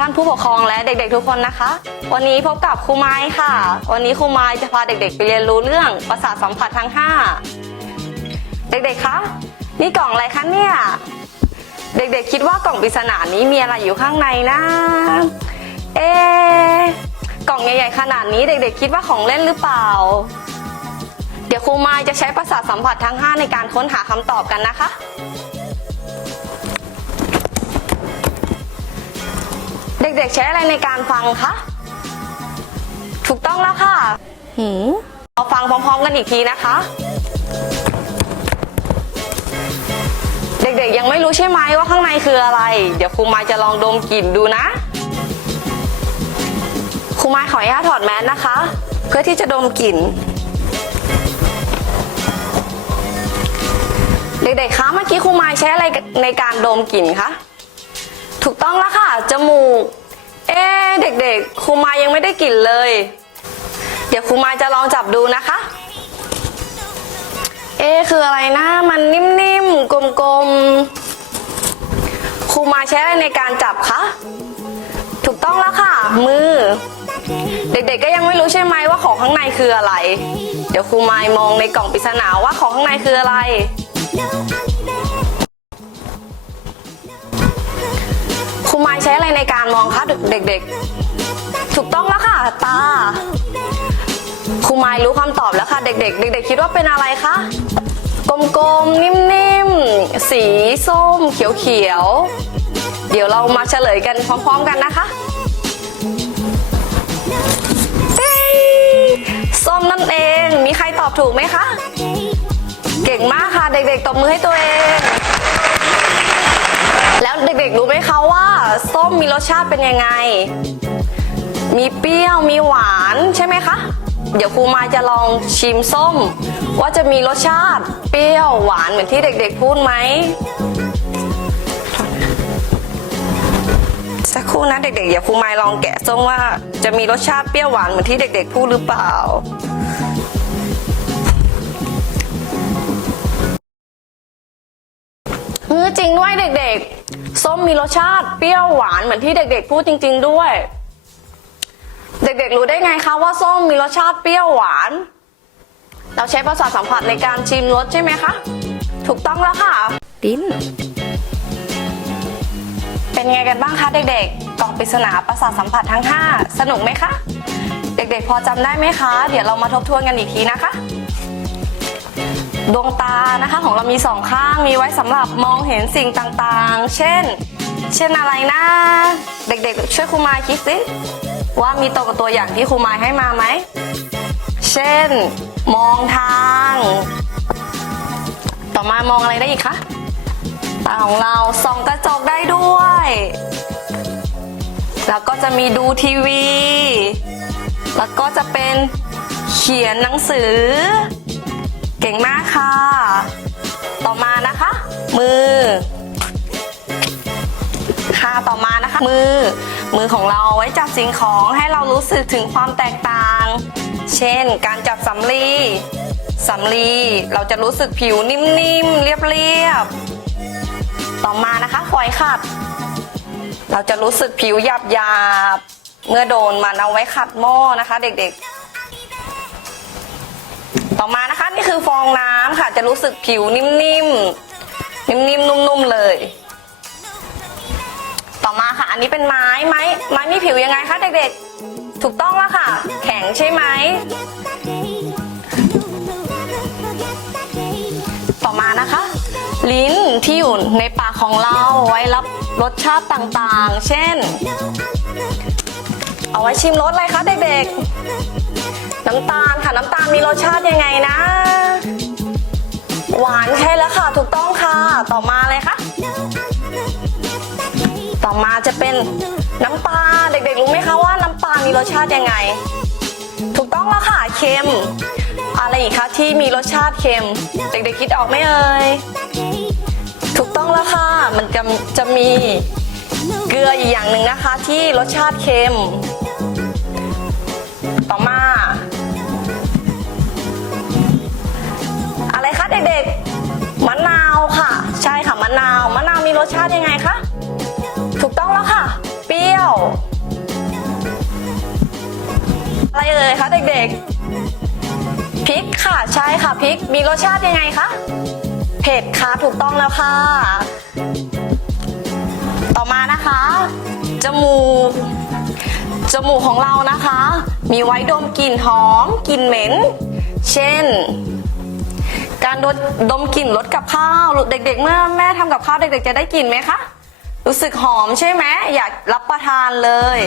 ท่านผู้ปกครองและเด็กๆทุกคนนะคะ วันนี้พบกับครูไม้ค่ะ วันนี้ครูไม้จะพาเด็กๆ ไปเรียนรู้เรื่องประสาทสัมผัสทั้ง 5 เด็กๆคะนี่กล่องอะไรคะเนี่ยเด็กๆคิดว่ากล่องปริศนานี้มีอะไรอยู่ข้างในนะ เอ๊ะกล่องใหญ่ๆขนาดนี้เด็กๆคิดว่าของเล่นหรือเปล่า เดี๋ยวครูไม้จะใช้ประสาทสัมผัสทั้ง 5 ในการค้นหาคำตอบกันนะคะ เด็กๆใช้อะไรในการฟังคะ ถูกต้องแล้วค่ะ หืมเอาฟังพร้อมๆกันอีกทีนะคะ เด็กๆยังไม่รู้ใช่ไหมว่าข้างในคืออะไร เดี๋ยวครูไม้จะลองดมกลิ่นดูนะครูไม้ขออนุญาตถอดแมสนะคะ เพื่อที่จะดมกลิ่น เด็กๆคะเมื่อกี้ครูไม้ใช้อะไรในการดมกลิ่นคะถูกต้องแล้วค่ะ จมูก เอ๊ะเด็กๆครูไม้ยังไม่ได้กลิ่นเลย เดี๋ยวครูไม้จะลองจับดูนะคะ เอ๊ะคืออะไรนะ มันนิ่มๆ กลมๆ ครูไม้ใช้อะไรในการจับคะ ถูกต้องแล้วค่ะ มือ เด็กๆก็ยังไม่รู้ใช่ไหมว่าของข้างในคืออะไร เดี๋ยวครูไม้มองในกล่องปริศนาว่าของข้างในคืออะไร ไม้ใช้อะไรในการมองคะเด็กๆ ถูกต้องแล้วค่ะ ตา ครูไม้รู้คำตอบแล้วค่ะ เด็กๆ เด็ก ๆ คิดว่าเป็นอะไรคะ กลมๆ นิ่มๆ สีส้ม เขียวๆ เดี๋ยวเรามาเฉลยกันพร้อม ๆ กันนะคะส้มนั่นเอง มีใครตอบถูกไหมคะ เก่งมากค่ะ เด็กๆ ตบมือให้ตัวเอง แล้วเด็กๆรู้ไหมคะว่าส้มมีรสชาติเป็นยังไง มีเปรี้ยวมีหวานใช่ไหมคะ เดี๋ยวครูมาจะลองชิมส้ม ว่าจะมีรสชาติเปรี้ยวหวานเหมือนที่เด็กๆพูดไหมสักครู่นะเด็กๆเดี๋ยวครูมาลองแกะส้มว่าจะมีรสชาติเปรี้ยวหวานเหมือนที่เด็กๆพูดหรือเปล่า วยเด็กๆ ส้มมีรสชาติเปรี้ยวหวานเหมือนที่เด็กๆ พูดจริง ๆ ด้วย เด็กๆ รู้ได้ไงคะว่าส้มมีรสชาติเปรี้ยวหวาน เราใช้ประสาทสัมผัสในการชิมรสใช่ไหมคะ ถูกต้องแล้วค่ะลิ้นเป็นไงกันบ้างคะเด็กๆ กล่องปริศนาประสาทสัมผัสทั้ง 5 สนุกไหมคะ เด็กๆ พอจำได้ไหมคะ เดี๋ยวเรามาทบทวนกันอีกทีนะคะ ดวงตานะคะของเรามีสองข้างมีไว้สำหรับมองเห็นสิ่งต่างๆ เช่น เช่นอะไรนะ เด็กๆ ช่วยครูมายคิดสิว่ามีตรงกับตัวอย่างที่ครูมายให้มาไหม เช่น มองทาง ต่อมามองอะไรได้อีกคะตาของเราส่องกระจกได้ด้วย แล้วก็จะมีดูทีวี แล้วก็จะเป็นเขียนหนังสือ เก่งมากค่ะ ต่อมานะคะ มือ ค่ะต่อมานะคะ มือ มือของเราเอาไว้จับสิ่งของให้เรารู้สึกถึงความแตกต่าง เช่น การจับสำลีสำลีเราจะรู้สึกผิวนิ่มๆ เรียบๆ ต่อมานะคะฝอยขัด เราจะรู้สึกผิวหยาบๆ เมื่อโดนมันเอาไว้ขัดหม้อนะคะ เด็กๆ ต่อมานะคะนี่คือฟองน้ำค่ะ จะรู้สึกผิวนิ่มๆ นิ่มๆ นุ่มๆ เลย ต่อมาค่ะ อันนี้เป็นไม้ไม้ไม้มีผิวยังไงคะเด็กๆ ถูกต้องแล้วค่ะ แข็งใช่ไหม ต่อมานะคะ ลิ้นที่อยู่ในปากของเราไว้รับรสชาติต่างๆ เช่น เอาไว้ชิมรสอะไรคะเด็กๆ น้ำตาลค่ะ น้ำตาลมีรสชาติยังไงนะ หวานใช่แล้วค่ะ ถูกต้องค่ะ ต่อมาเลยค่ะ ต่อมาจะเป็นน้ำปลาเด็กๆรู้ไหมคะว่าน้ำปลามีรสชาติยังไง ถูกต้องแล้วค่ะเค็ม อะไรอีกคะที่มีรสชาติเค็ม เด็กๆคิดออกไหมเอ่ยถูกต้องแล้วค่ะ มันจะจะมีเกลืออีกอย่างหนึ่งนะคะ ที่รสชาติเค็ม คะเด็กๆ มะนาวค่ะ ใช่ค่ะมะนาว มะนาวมีรสชาติยังไงคะ ถูกต้องแล้วค่ะ เปรี้ยว อะไรเอ่ยคะเด็กๆ พริกค่ะ ใช่ค่ะพริก มีรสชาติยังไงคะ เผ็ดค่ะ ถูกต้องแล้วค่ะ ต่อมานะคะ จมูก จมูกของเรานะคะ มีไว้ดมกลิ่นหอม กลิ่นเหม็น เช่น การดมดมกลิ่นรสกับข้าวเด็ก ๆ เมื่อแม่ทำกับข้าวเด็ก ๆ จะได้กลิ่นไหมคะ รู้สึกหอมใช่ไหมอยากรับประทานเลย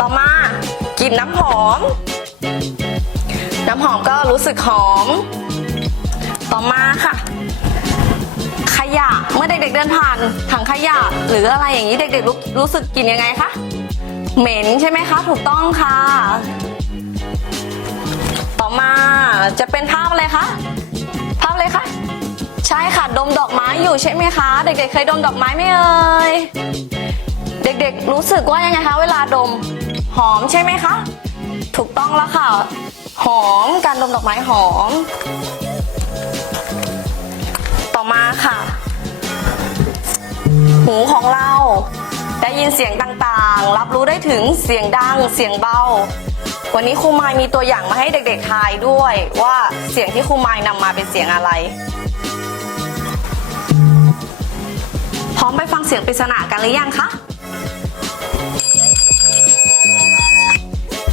ต่อมากลิ่นน้ำหอม น้ำหอมก็รู้สึกหอม ต่อมาค่ะ ขยะเมื่อเด็ก ๆ เดินผ่านถังขยะ หรืออะไรอย่างนี้เด็ก ๆ รู้รู้สึกกลิ่นยังไงคะเหม็นใช่ไหมคะ ถูกต้องค่ะ ต่อมาจะเป็นภาพอะไรคะ ดมดอกไม้อยู่ใช่ไหมคะ เด็กๆ เคยดมดอกไม้ไหมเอ่ย เด็กๆ รู้สึกว่ายังไงคะเวลาดม หอมใช่ไหมคะ ถูกต้องแล้วค่ะ หอม การดมดอกไม้หอม ต่อมาค่ะ หูของเราได้ยินเสียงต่างๆ รับรู้ได้ถึงเสียงดัง เสียงเบา วันนี้ครูไมายมีตัวอย่างมาให้เด็กๆทายด้วยว่าเสียงที่ครูไมายนำมาเป็นเสียงอะไร พร้อมไปฟังเสียงปริศนากันหรือยังคะ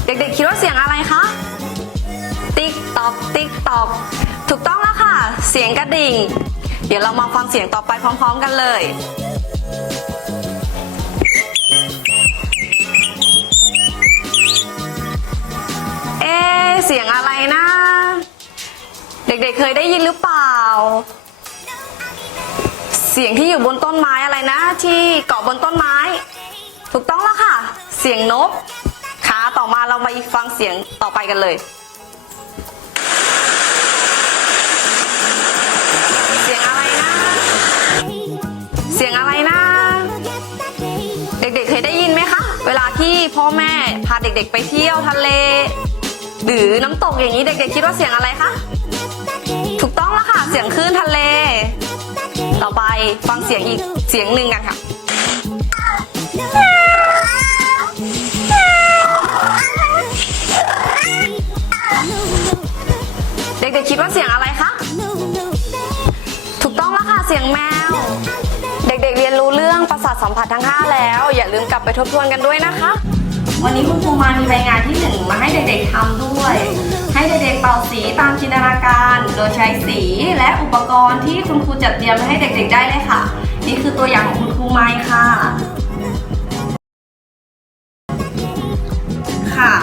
เด็กๆคิดว่าเสียงอะไรคะ ติ๊กตอกติ๊กตอกถูกต้องแล้วค่ะ เสียงกระดิ่ง เดี๋ยวเรามาฟังเสียงต่อไปพร้อม ๆ กันเลยเอ๊เสียงอะไรนะ เด็กๆเคยได้ยินหรือเปล่า เสียงที่อยู่บนต้นไม้ อะไรนะ ที่เกาะบนต้นไม้ ถูกต้องแล้วค่ะ เสียงนกค่ะต่อมาเรามาฟังเสียงต่อไปกันเลย เสียงอะไรนะ เสียงอะไรนะ เด็กๆเคยได้ยินไหมคะ เวลาที่พ่อแม่พาเด็กๆไปเที่ยวทะเล หรือน้ำตกอย่างนี้เด็กๆคิดว่าเสียงอะไรคะถูกต้องแล้วค่ะ เสียงคลื่นทะเล ฟังเสียงอีกเสียงหนึ่งกันค่ะเด็กๆคิดว่าเสียงอะไรคะถูกต้องแล้วค่ะเสียงแมว เด็กๆเรียนรู้เรื่องประสาทสัมผัสทั้ง 5 แล้ว อย่าลืมกลับไปทบทวนกันด้วยนะคะ วันนี้คุณครูมามีรายงานที่หนึ่งมาให้เด็กๆทำด้วย ให้เด็กๆเป่าสีตามจินตนาการ โดยใช้สีและอุปกรณ์ที่คุณครูจัดเตรียมให้เด็กๆได้เลยค่ะ นี่คือตัวอย่างของคุณครูไม้ค่ะ ค่ะ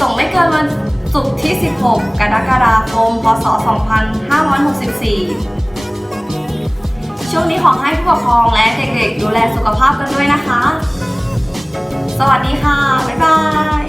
ส่งไม่เกินวันศุกร์ที่ 16 กรกฎาคม พศ 2564ช่วงนี้ขอให้ผู้ปกครองและเด็กๆ ดูแลสุขภาพกันด้วยนะคะ สวัสดีค่ะ บ๊ายบาย